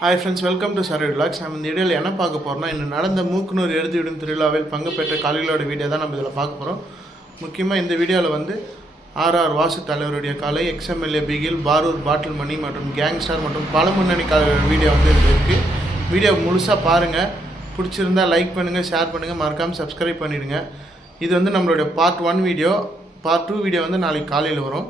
Hi friends welcome to Sari vlogs நம்ம இந்த வீடியோவில் என்ன பார்க்க போகிறோம்னா இன்னும் நடந்த மூக்குனூர் எழுதிவிடும் திருவிழாவில் பங்கு பெற்ற காலைகளோட வீடியோ தான் நம்ம இதில் பார்க்க போகிறோம் முக்கியமாக இந்த வீடியோவில் வந்து ஆர்ஆர் வாசு தலைவருடைய காலை ex MLA Bigil Paroor bottle Mani மற்றும் கேங்ஸ்டார் மற்றும் பல முன்னணி வீடியோ வந்து இருக்குது வீடியோ முழுசாக பாருங்கள் பிடிச்சிருந்தா லைக் பண்ணுங்கள் ஷேர் பண்ணுங்கள் மறக்காமல் சப்ஸ்கிரைப் பண்ணிடுங்க. இது வந்து நம்மளுடைய part one video part two video வந்து நாளைக்கு காலையில் வரும்.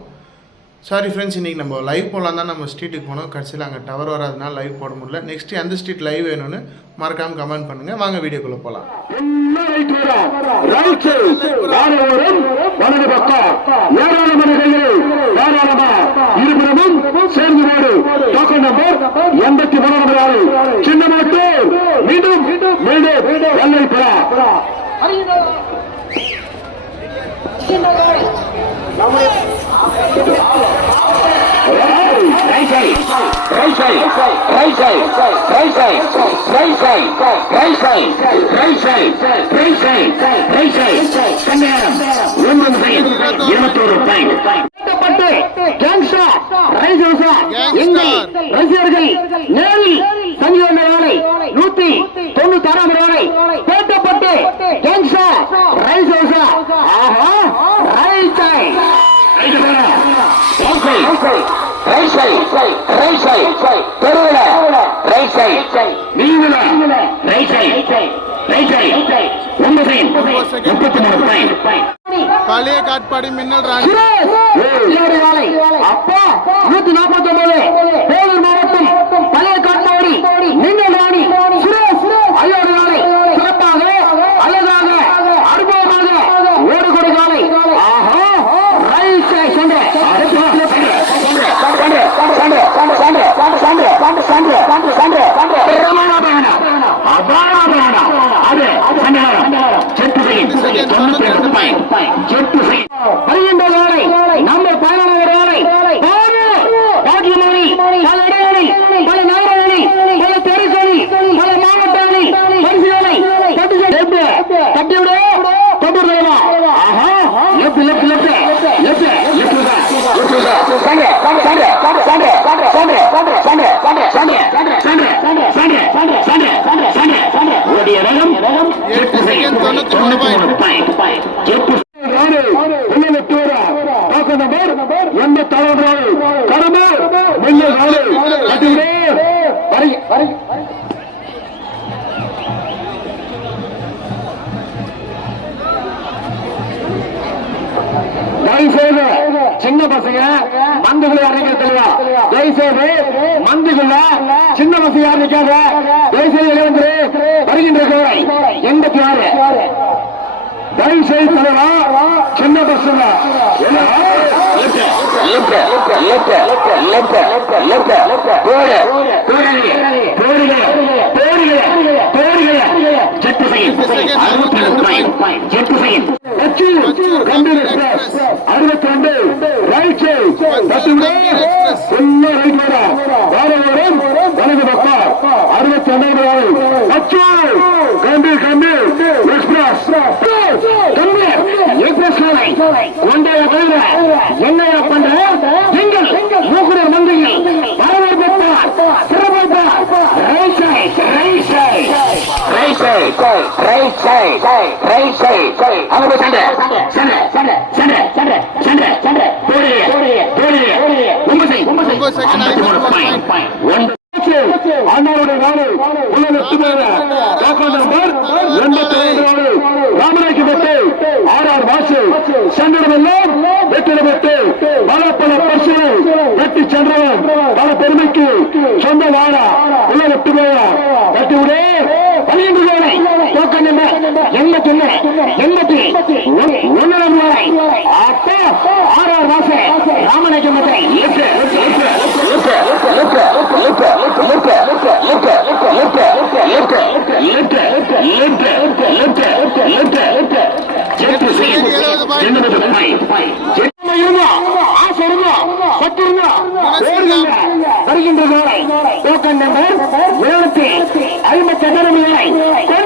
சாரி ஃப்ரெண்ட்ஸ் இன்றைக்கி நம்ம லைவ் போகலாம் தான். நம்ம ஸ்ட்ரீட்டுக்கு போனோம். கடைசியில் அங்கே டவர் வராதனால லைவ் போட முடியல. நெக்ஸ்ட் எந்த ஸ்ட்ரீட் லைவ் வேணும்னு மறக்காமல் கமெண்ட் பண்ணுங்கள் வாங்க வீடியோக்குள்ளே போகலாம் வலது பக்கம் இருபுறமும் சேர்ந்து டோக்கன் நம்பர் எண்பத்தி மூணாவது ஆறு சின்னமாட்டு மீண்டும் மீண்டும் வெள்ளை புறா இருபத்தோரு ரசிகர்கள் நேரில் சங்கியோட வேலை நூத்தி தொண்ணூத்தி ஆறாம் வேலை பேட்டப்பட்டு கேங்ஸ்டா ரைசோசா. ஆஹா ரைட்டை முப்பத்தி மூணு பாயிண்ட் பழைய காட்பாடி மின்னல் ராணி. அப்பா நூத்தி நாற்பத்தி ஒன்பது மாவட்டம். பசங்க அடைக்காத தயவுசெய்து இளைஞர் வருகின்ற கோரை எண்பத்தி ஆறு தயவுசெய்து தலைவா சின்ன பசங்க. அறுபத்தி ரெண்டு. ரைட் பத்து ஃபுல்லா ரைட் வர வாரம். வலது right side Right side, right side, right side. அங்க போய் சண்டை சண்டை சண்டை சண்டை சண்டை சண்டை சண்டை போடுறிய போடுறிய போடுறிய உங்க சை உங்க சை உங்க section ஐம்பத்தி மூணு ஐம்பத்தி மூணு பாயிண்ட் ஒன்று அண்ணாவுடைய நாடு உள்ள வெற்றி பெற டாக்டர் நம்பர் எண்பத்தி ஐந்து நாடு ராமநாயக்கி பெட்டு ஆர் ஆர் பல பல பரிசுகள் வெட்டி சென்றவன் பல பெருமைக்கு சொந்த நாடா உள்ள வெற்றி பெற வெற்றி பன்னிரண்டு வேலை தோக்க நம்பர் எண்பத்தி ஒண்ணு எண்பத்தி ஒன்னாம் வேலை அப்பா ஆர் ஆர் வாசு ராமநாயக்கி பெட்டை வருகின்ற நாளை டோக்கன் நம்பர் எழுபத்தி ஐம்பத்தி எண்ணாயிரம் கொண்டு ஐம்பத்தி குணசிங்கம்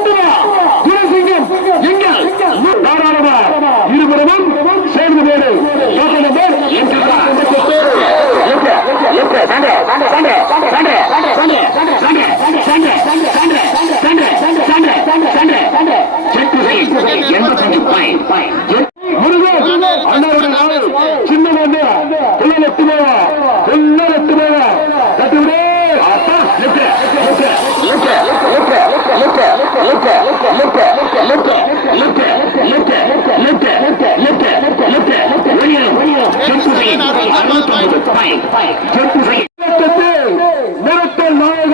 நிறுத்தல் நாயகம்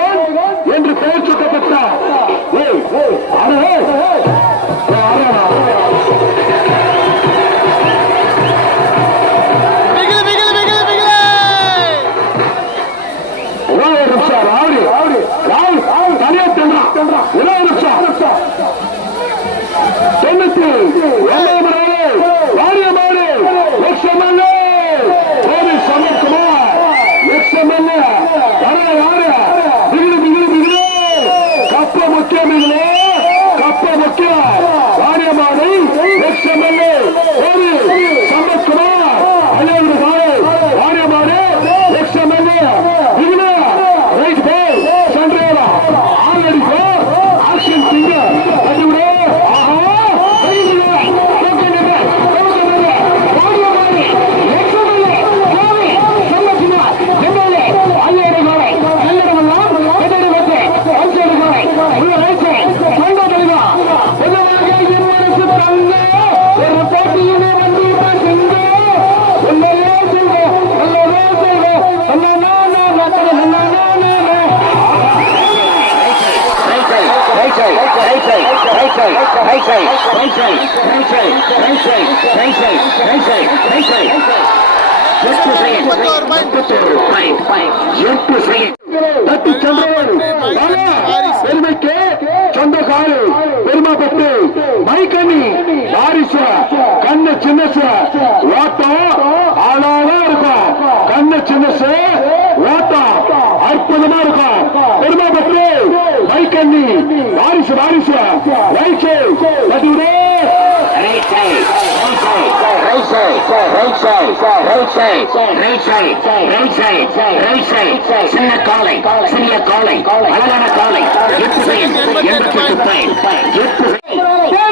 right side right side right side right side right side எட்டு வாரிசு சின்னசு ஓட்டம் ஆளாக இருக்கும் கண்ணு சின்னசு ஓட்டம் அற்புதமா இருக்கும் பெருமாப்பட்டு மைக்கண்ணி வாரிசு வாரிசு right side right side right side right side right side right side சின்ன காலை சிறிய காலை அழகான காலை எட்டு எண்பத்தி எட்டு எட்டு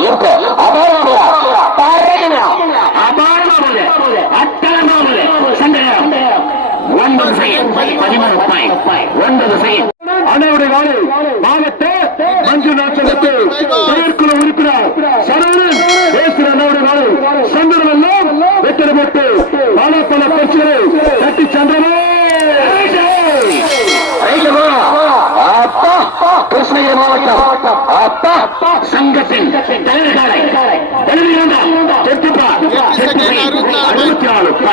இருக்க அபாரமாபுரா பாரகனா அபாரமாபுல அட்டலமாபுல ஒன்பது செய்யும் ஒன்பது செய்யும் அனைவருடைய வாழை மாவட்ட மஞ்சு நாச்சகத்தில் ಕಪಿನ್ ತಯಾರಿದ್ದಾರೆ ತೆಲಂಗಾಣ ತೊಟ್ಟಿಪ್ಪ ಅರವತ್ನಾಲ್ಕು